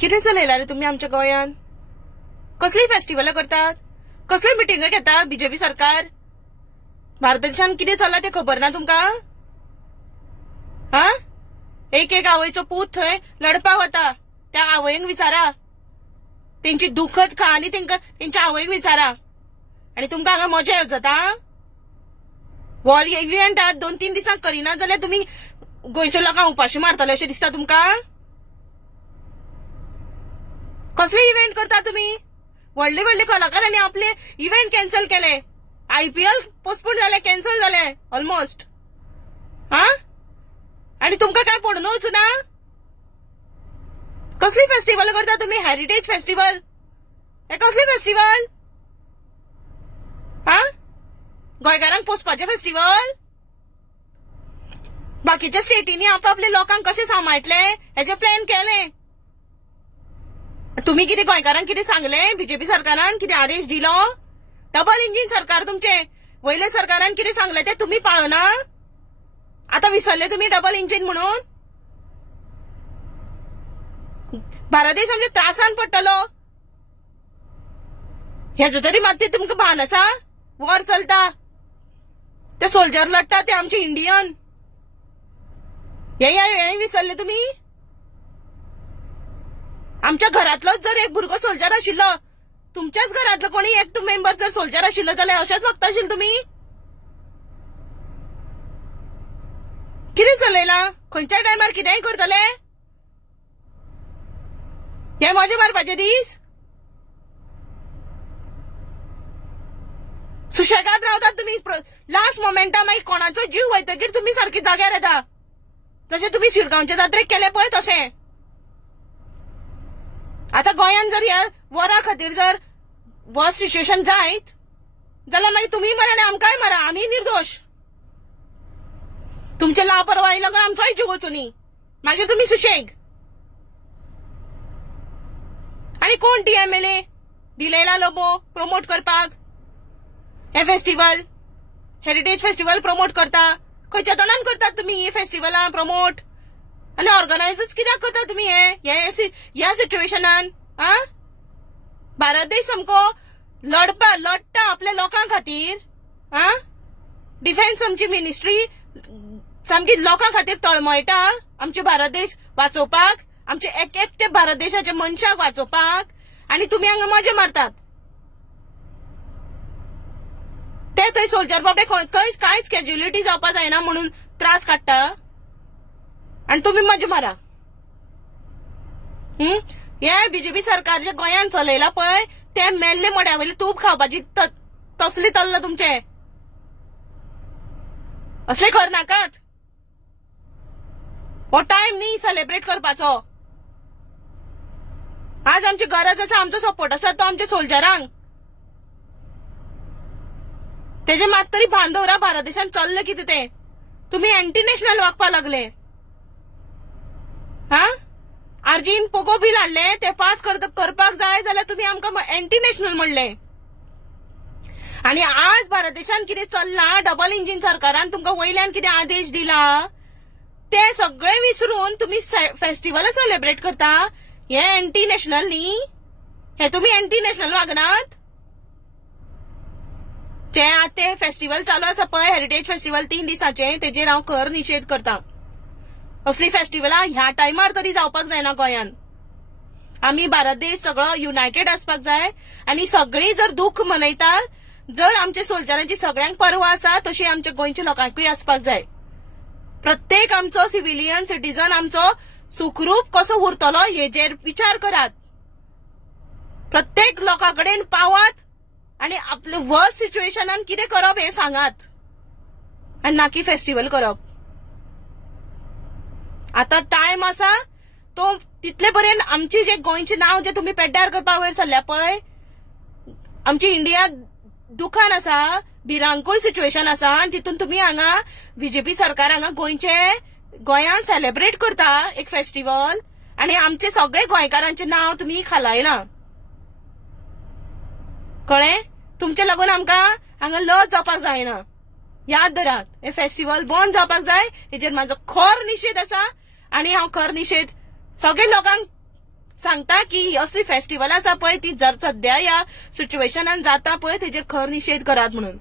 कितें चलयला रे तुम्ही आमच्या गोंयान? कसली फेस्टिवलां करतात? कसली मिटिंग घेता बीजेपी सरकार? भारत देशान कितें चल्ला ते खबर ना तुमका? हा? एक एक आवयचो पूत थंय लढपाक वता. त्या आवयंक विचारा, तेंची दुखद कहानी तेंच्या आवयक विचारा. आणि तुमकां हांगा मजा येवं जाता? हो इव्हेंट 2-3 दिसांक करिना जाल्यार तुम्ही गोंयच्या लोकांक उपाशी मारतले अशें दिसता तुमका? कसले इव्हेंट करता तुम्ही? व्हडले व्हडले कलाकारांनी आपले इव्हेंट कॅन्सल केले. IPL पोस्टपोन जाले, कॅन्सल जाले ऑलमोस्ट. हा? आणि तुमका काय पडून वचूं ना? कसली फेस्टिवल करता तुम्ही? Heritage festival? हे कसली फेस्टिवल? हा? गोंयकारांक पोसपाचे फेस्टिवल? बाकीच्या स्टेटींनी आपापले लोकांक कशे सांबाळटले हेचे प्लॅन केले. तुम्ही किती गोंयकारांक किती सांगले? बीजेपी सरकारान किती आदेश दिलो? डबल इंजिन सरकार तुमचे. वयले सरकारान किती सांगले ते तुम्ही पाळना? आता विसरले तुम्ही डबल इंजिन म्हणून? भारत देश आमच्या त्रासान पडटलो हेजो तरी मात तुमकां भान आसा? वॉर चलता, ते सोल्जर लढता ते आमचे इंडियन. हे विसरले तुम्ही? आमच्या घरातलोच जर एक भुरगो सोल्जर आशिल्लो, तुमच्याच घरातलो कोणी एक मेंबर जर सोल्जर आशिल्लो जाल्यार अशेंच वागता आशिल्ले तुम्ही? कितें चलयला? खंयच्या टायमार कितेंय करतले? हे मजा मारपाचे दीस? सुशेगाद रावतात तुम्ही. लास्ट मोमेंटा मागीर कोणाचो जीव वयतकीर तुम्ही सारकी जाग्यार येता. जशें तुम्ही शिरगांवचे जात्रेक केले पळय तशें. आता गोंयान जर ह्या वरा खातीर जर वर्स्ट सिच्युएशन जायत जाल्यार मागीर तुम्ही मरा आनी आमकांय मरा. आमी निर्दोश. तुमचे लापरवाही लागून आमचोय जीव वचूं न्ही. मागीर तुम्ही सुशेग. आणि कोण TMLA दिलेला लोबो प्रमोट करपाक? हे फेस्टिवल हेरिटेज फेस्टिवल प्रमोट करता. खंयच्या तोंडान करतात तुम्ही ही फेस्टिवलां प्रमोट? आणि ऑर्गनायजच कित्याक करता तुम्ही ह्या सिच्युएशनान? हा? भारत देश सामको लढता आपल्या लोकां खातीर. हा? डिफेन्स आमची मिनिस्ट्री सामकी लोकां खातीर तळमळटा आमचे भारत देश वाचोवपाक, आमचे एकटे भारत देशाचे मनशाक वाचोवपाक. आणि तुम्ही हांगा मजा मारतात. ते थंय सोल्जर बाबडे कांयच कॅज्युअलिटी जावपाक जायना म्हणून त्रास काडटा आणि तुम्ही मजा मारा. हे बीजेपी सरकार जे गोंयान चलयला पळय ते मेल्ले मोड्यावयले तूप खावपाची तसले तल्ल तुमचे. असले करनाकात. हो टाइम न्ही सेलिब्रेट करपाचो. आज आमची गरज आसा, आमचो सपोर्ट आसा तो आमच्या सोल्जरांक. तेजे मात तरी भान दवरा भारत देशान चल्ले कितें ते. तुम्ही अँटी नॅशनल वागपाक लागले. हा? आर्जीन पोगो बिल हाडले ते पास करपाक जाय जाल्यार तुम्ही आमकां अँटी नॅशनल म्हणले. आणि आज भारत देशान कितें चल्ला, डबल इंजिन सरकारान तुमकां वयल्यान कितें आदेश दिला ते सगळे विसरून तुम्ही फेस्टिवल सेलिब्रेट करता. हे अँटी नॅशनल न्ही? हे तुम्ही अँटी नॅशनल वागनात? जे ते फेस्टिवल चालू आसा पळय हेरिटेज फेस्टिवल 3 दिसांचे तेजेर हांव खर निषेध करता. असली फेस्टिवलां ह्या टायमार तरी जावपाक जायना गोंयान. आमी भारत देश सगळो युनायटेड आसपाक जाय आणि सगळी जर दुःख मनयतात, जर आमच्या सोल्जरांची सगळ्यांक पर्वा आसा तशी आमच्या गोंयच्या लोकांकूय आसपाक जाय. प्रत्येक आमचो सिव्हिलियन सिटीजन आमचो सुखरूप कसो उरतलो हेजेर विचार करात. प्रत्येक लोकांकडेन पावात आणि आपले वर्स्ट सिच्युएशनान कितें करप हे सांगात आणि नाकी फेस्टिवल करप. आता टाइम आसा तो तितले पर्यंत आमची जे गोंयचे नाव जे तुम्ही पेड्ड्यार करपा वयर सरल्या पळय, आमची इंडिया दुखान आसा, भिरांकूळ सिच्युएशन आसा आणि तितून तुम्ही हांगा बीजेपी सरकार हांगा गोंयान सेलिब्रेट करता एक फेस्टिवल आणि आमचे सगळे गोंयकारांचे नाव तुम्ही खालायला. कळ्ळें? तुमचे लागून आमकां हांगा लज जावपाक जायना. याद दरात. हे फेस्टिवल बंद जावपाक जाय. हेजेर म्हाजो खर निषेध आसा आणि हांव खर निषेध सगळे लोकांक सांगता की ही असली फेस्टिवल आसा पळय ती जर सध्या ह्या सिच्युएशनान जाता पळय तेजेर खर निषेध करात म्हणून.